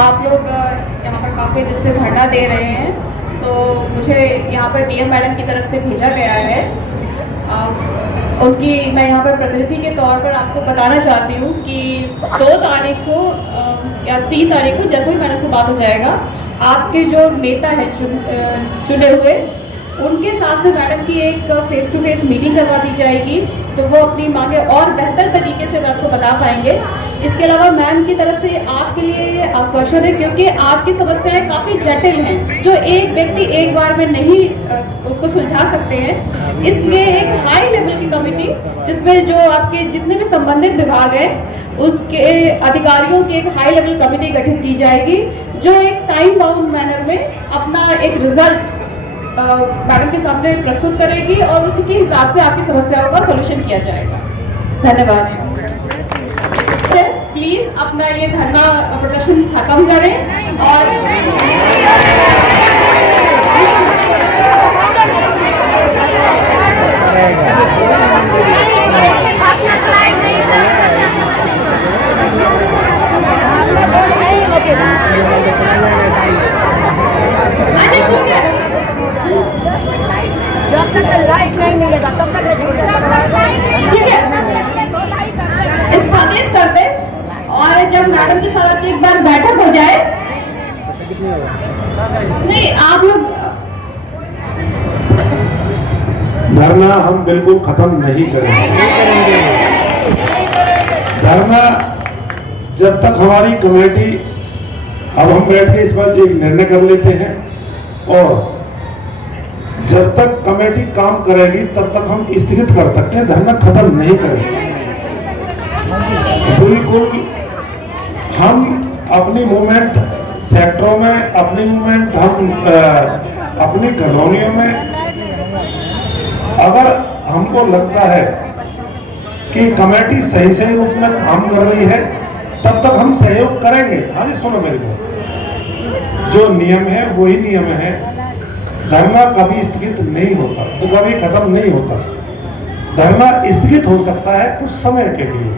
आप लोग यहाँ पर काफ़ी दिन से धरना दे रहे हैं, तो मुझे यहाँ पर डीएम मैडम की तरफ से भेजा गया है। उनकी मैं यहाँ पर प्रतिनिधि के तौर पर आपको बताना चाहती हूँ कि 2 तारीख को या 3 तारीख को, जैसे ही मैडम से बात हो जाएगा, आपके जो नेता हैं चुने हुए, उनके साथ में मैडम की एक फेस टू फेस मीटिंग करवा दी जाएगी, तो वो अपनी मांगे और बेहतर तरीके से मैं आपको बता पाएंगे। इसके अलावा मैम की तरफ से आपके लिए आश्वासन है, क्योंकि आपकी समस्याएं काफ़ी जटिल हैं, जो एक व्यक्ति एक बार में नहीं उसको सुलझा सकते हैं। इसलिए एक हाई लेवल की कमेटी, जिसमें जो आपके जितने भी संबंधित विभाग हैं उसके अधिकारियों की एक हाई लेवल कमेटी गठित की जाएगी, जो एक टाइम बाउंड मैनर में अपना एक रिजल्ट मैडम के सामने प्रस्तुत करेगी और उसी के हिसाब से आपकी समस्याओं का सॉल्यूशन किया जाएगा। धन्यवाद। प्लीज अपना ये धरना प्रदर्शन खत्म करें और जब तक लाइट नहीं मिलेगा तब तक ठीक है, स्थगित कर दे और जब मैडम के साथ एक बार बैठक हो जाए, नहीं आप लोग धरना हम बिल्कुल खत्म नहीं करेंगे। धरना जब तक हमारी कमेटी, अब हम बैठ के इस बात एक निर्णय कर लेते हैं और जब तक कमेटी काम करेगी तब तक हम स्थगित कर सकते हैं, धरना खत्म नहीं करेंगे। बिल्कुल हम अपनी मूवमेंट सेक्टरों में, अपनी मूवमेंट हम अपनी कॉलोनियों में, अगर हमको लगता है कि कमेटी सही सही रूप में काम कर रही है तब तक हम सहयोग करेंगे। हाँ जी, सुनो मेरे को, जो नियम है वही नियम है। धरना कभी स्थगित नहीं होता, तो कभी खत्म नहीं होता। धरना स्थगित हो सकता है कुछ समय के लिए।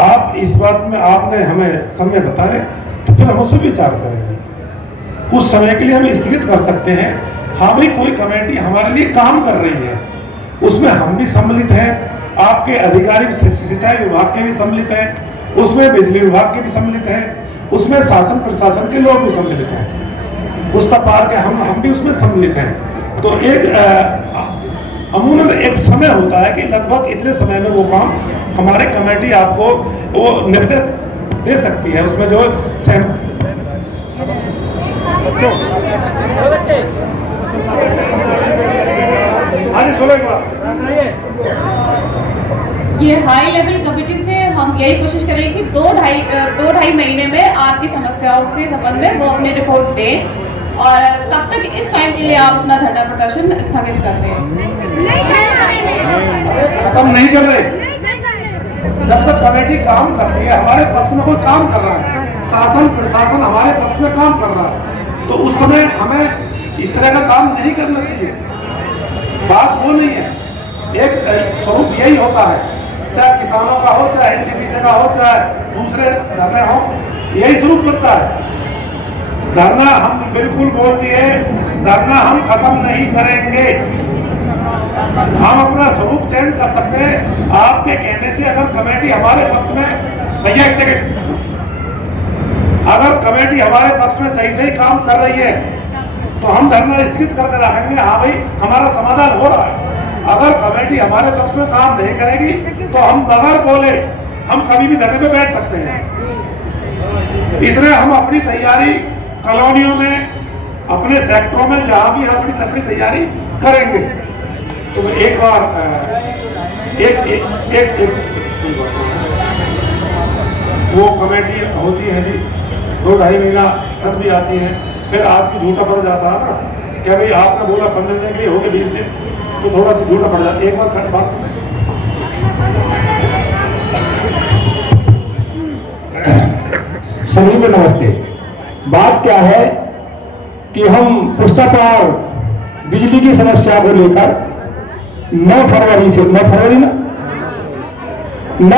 आप इस बात में आपने हमें समय बताए तो फिर हम उससे विचार करेंगे। कुछ समय के लिए हम स्थगित कर सकते हैं। हाँ भाई, कोई कमेटी हमारे लिए काम कर रही है, उसमें हम भी सम्मिलित हैं, आपके अधिकारी सिंचाई विभाग के भी सम्मिलित हैं, उसमें बिजली विभाग के भी सम्मिलित हैं, उसमें शासन प्रशासन के लोग भी सम्मिलित हैं, पुस्तक पार के हम भी उसमें सम्मिलित हैं। तो एक अमूमन एक समय होता है कि लगभग इतने समय में वो काम हमारे कमेटी आपको वो निर्देश दे सकती है। उसमें जो ये हाई लेवल कमेटी से हम यही कोशिश करेंगे कि दो ढाई महीने में आपकी समस्याओं के संबंध में वो अपनी रिपोर्ट दें, और तब तक इस टाइम के लिए आप अपना धरना प्रदर्शन स्थगित कर दें। खत्म नहीं कर रहे जब तक कमेटी काम करती है, हमारे पक्ष में कोई काम कर रहा है, शासन प्रशासन हमारे पक्ष में काम कर रहा है, तो उस समय हमें इस तरह का काम नहीं करना चाहिए। बात वो नहीं है, एक स्वरूप यही होता है, चाहे किसानों का हो, चाहे एनटीपीसी का हो, चाहे दूसरे धरने हो, यही स्वरूप बनता है। धरना हम बिल्कुल बोल दिए, धरना हम खत्म नहीं करेंगे। हम अपना स्वरूप चेंज कर सकते हैं आपके कहने से। अगर कमेटी हमारे पक्ष में, भैया एक सेकंड, अगर कमेटी हमारे पक्ष में सही सही काम कर रही है तो हम धरना स्थगित करके रखेंगे। हाँ भाई, हमारा समाधान हो रहा है। अगर कमेटी हमारे पक्ष में काम नहीं करेगी तो हम बगैर बोले हम कभी भी धरने पे बैठ सकते हैं। इतने हम अपनी तैयारी कॉलोनियों में, अपने सेक्टरों में, जहां भी हम अपनी तैयारी करेंगे। तो एक बार वो कमेटी होती है जी, 2-2.5 महीना तक भी आती है, फिर आपकी झूठा पड़ जाता है ना, क्या भाई आपने बोला 15 दिन के लिए हो गए 20 दिन, तो थोड़ा सा झूठा पड़ जाता है। एक बार बात सभी को नमस्ते। बात क्या है कि हम पुस्तकाल बिजली की समस्या को लेकर 9 फरवरी से 9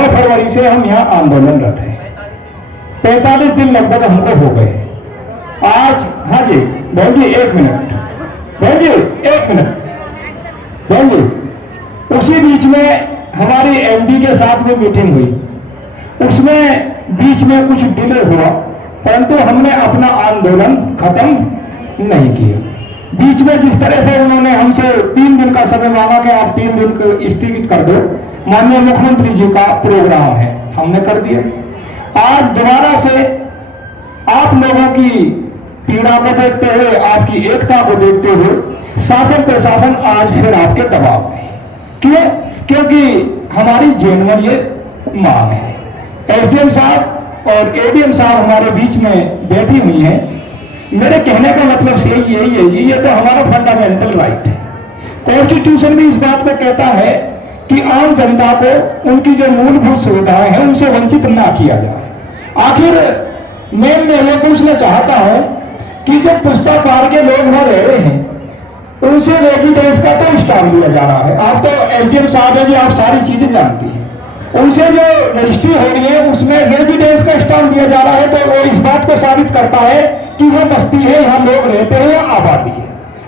फरवरी से हम यहाँ आंदोलनरत हैं। 45 दिन लगभग हमको हो गए। आज हाँ जी बहन जी 1 मिनट, बहन जी 1 मिनट, बहन जी उसी बीच में हमारी एमडी के साथ में मीटिंग हुई, उसमें बीच में कुछ डिले हुआ, परंतु हमने अपना आंदोलन खत्म नहीं किया। बीच में जिस तरह से उन्होंने हमसे 3 दिन का समय मांगा कि आप 3 दिन को स्थगित कर दो, माननीय मुख्यमंत्री जी का प्रोग्राम है, हमने कर दिया। आज दोबारा से आप लोगों की पीड़ा को देखते हुए, आपकी एकता को देखते हुए शासन प्रशासन आज फिर आपके दबाव में। क्यों? क्योंकि हमारी जेनवन ये मांग है। एसडीएम साहब और एडीएम साहब हमारे बीच में बैठी हुई हैं। मेरे कहने का मतलब से यही है जी, ये तो हमारा फंडामेंटल राइट है। कॉन्स्टिट्यूशन भी इस बात को कहता है कि आम जनता को उनकी जो मूलभूत सुविधाएं हैं उनसे वंचित ना किया जाए। आखिर मैं ये पूछना चाहता हूं कि जो पुस्ता पार के लोग वहां रह रहे हैं उनसे रेजिडेंस का तो स्टाम्प दिया जा रहा है। आप तो एसडीएम साहब हैं जी, आप सारी चीजें जानती हैं। उनसे जो रजिस्ट्री हो रही है उसमें रेजिडेंस का स्टाम्प दिया जा रहा है, तो वो इस बात को साबित करता है कि वो बस्ती है, यहाँ लोग रहते हैं या आबादी है।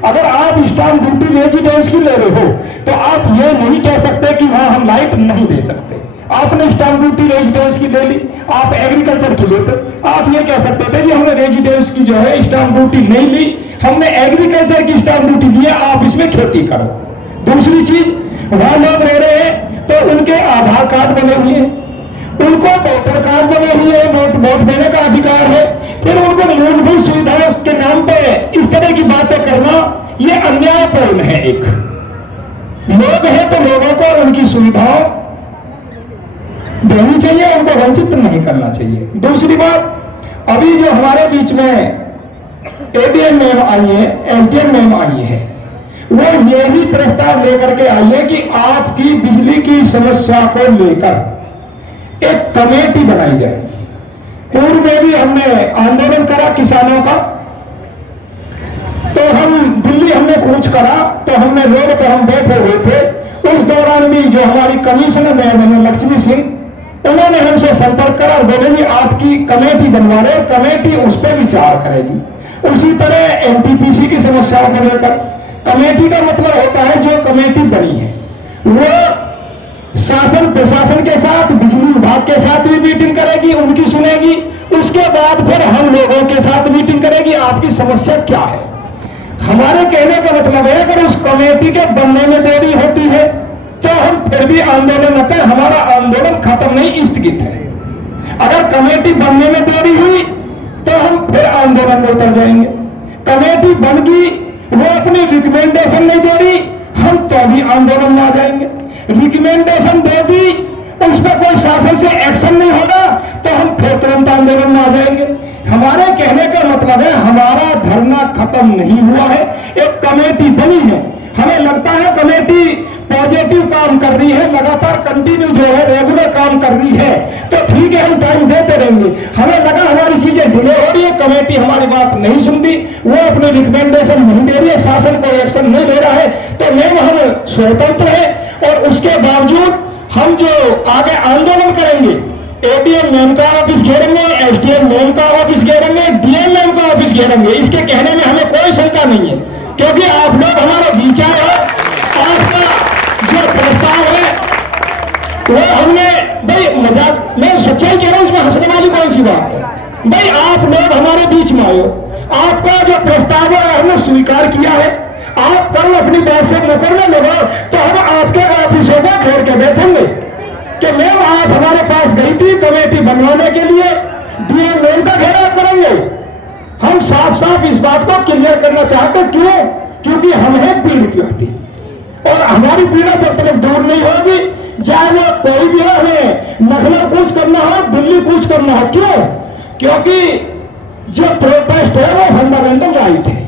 अगर आप स्टाम्प ड्यूटी रेजिडेंस की ले रहे हो तो आप ये नहीं कह सकते कि वहां हम लाइट नहीं दे सकते। आपने स्टाम्प ड्यूटी रेजिडेंस की ले ली, आप एग्रीकल्चर की लेते, आप ये कह सकते थे कि हमने रेजिडेंस की जो है स्टाम्प ड्यूटी नहीं ली, हमने एग्रीकल्चर की स्टाम्प ड्यूटी दी है, आप इसमें खेती करो। दूसरी चीज, वहां लोग रह रहे हैं तो उनके आधार कार्ड बने हुए हैं, उनको वोटर कार्ड बने हुए हैं, वोट देने का अधिकार है, फिर उनको मूलभूत सुविधाओं के नाम पे इस तरह की बातें करना ये अन्यायपूर्ण है। एक लोग हैं तो लोगों को उनकी सुविधाओं देनी चाहिए, उनको वंचित नहीं करना चाहिए। दूसरी बात, अभी जो हमारे बीच में एडीएम मैम आई है, एसडीएम मैम आई है, वो यही प्रस्ताव लेकर के आई है कि आपकी बिजली की समस्या को लेकर एक कमेटी बनाई जाए। पूर्व में भी हमने आंदोलन करा किसानों का, तो हम दिल्ली हमने कूच करा, तो हमने रोड पर हम बैठे हुए थे। उस दौरान भी जो हमारी कमिश्नर मैम है लक्ष्मी सिंह, उन्होंने हमसे संपर्क करा और बोले जी आपकी कमेटी बनवा रहे, कमेटी उस पर विचार करेगी। उसी तरह एनटीपीसी की समस्याओं को लेकर कमेटी का मतलब होता है जो कमेटी बनी है वो शासन प्रशासन के साथ, बिजली विभाग के साथ भी मीटिंग करेगी, उनकी सुनेगी, उसके बाद फिर हम लोगों के साथ मीटिंग करेगी, आपकी समस्या क्या है। हमारे कहने का मतलब है अगर उस कमेटी के बनने में देरी होती है तो हम फिर भी आंदोलन करते हैं, हमारा आंदोलन खत्म नहीं, स्थगित है। अगर कमेटी बनने में देरी हुई तो हम फिर आंदोलन में उतर जाएंगे। कमेटी बन गई, वो अपनी रिकमेंडेशन नहीं दे रही, हम तो भी आंदोलन में आ जाएंगे। रिकमेंडेशन दे दी, उस पर कोई शासन से एक्शन नहीं होगा तो हम फिर तुरंत आंदोलन में आ जाएंगे। हमारे कहने का मतलब है हमारा धरना खत्म नहीं हुआ है, एक कमेटी बनी है, हमें लगता है कमेटी पॉजिटिव काम कर रही है, लगातार कंटिन्यू जो है रेगुलर काम कर रही है, तो ठीक है हम टाइम देते रहेंगे। हमें लगा हमारी चीजें डिले हो रही है, कमेटी हमारी बात नहीं सुनती, वो अपनी रिकमेंडेशन नहीं दे रही है, शासन को एक्शन नहीं ले रहा है, तो मैम हम स्वतंत्र है और उसके बावजूद हम जो आगे आंदोलन करेंगे, एडीएम मैम का ऑफिस घेरेंगे, एसडीएम मैम का ऑफिस घेरेंगे, डीएम मैम का ऑफिस घेरेंगे, इसके कहने में हमें कोई शंका नहीं है, क्योंकि आप लोग हमारे विचार है, आपका जो प्रस्ताव है वो हमने, भाई मजाक, मैं सच्चाई कह रहा हूं, इसमें हंसने वाली कौन सी बात है। भाई आप लोग हमारे बीच में आए हो, आपका जो प्रस्ताव है हमने स्वीकार किया है, आप कल अपनी बात से मुकरने लगे तो हम आपके ऑफिसों को घेर के बैठेंगे कि मैम आप हमारे पास गई थी कमेटी बनवाने के लिए, डीएम मैम का घेराव करेंगे। हम साफ साफ इस बात को क्लियर करना चाहते, क्यों? क्योंकि हम हैं पीड़ित व्यक्ति और हमारी पीड़ा जब तक दूर नहीं होगी, चाहे वो कोई भी हो, हमें लखनऊ कूच करना हो, दिल्ली कूच करना हो। क्यों? क्योंकि जो प्रोटेस्ट है वो फंडामेंटल राइट है।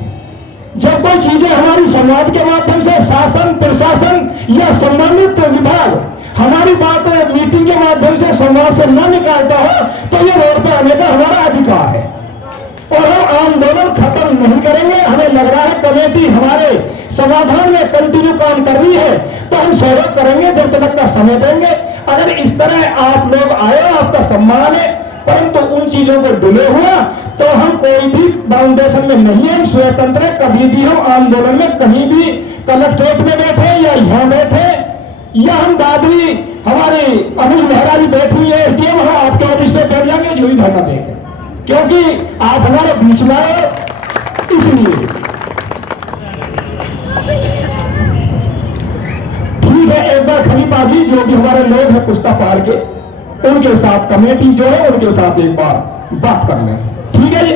जब कोई चीजें हमारी संवाद के माध्यम से शासन प्रशासन या संबंधित विभाग हमारी बात मीटिंग के माध्यम से संवाद से न निकालता हो तो ये रोड पर आने का हमारा अधिकार है और हम आंदोलन खत्म नहीं करेंगे। हमें लग रहा है कमेटी हमारे समाधान में कंटिन्यू काम कर रही है तो हम सहयोग करेंगे, जब तक का समय देंगे। अगर इस तरह आप लोग आए, आपका सम्मान है, परंतु उन चीजों को डुले हुआ तो हम कोई भी बाउंडेशन में नहीं है, हम स्वतंत्र है। कभी भी हम आंदोलन में कहीं भी कलेक्ट्रेट में बैठे या यहाँ बैठे या हम दादी हमारी अनिल मेहरा जी बैठी है एसडीएम, हम आपके ऑफिस पे बैठ जाएंगे जो भी धरना देंगे, क्योंकि आप हमारे बीच में आए इसलिए। ठीक है, एक बार खलीफा जी जो भी हमारे लोग हैं पुस्ता पहाड़ के, उनके साथ कमेटी जो है उनके साथ एक बार बात कर लें, ठीक है जी।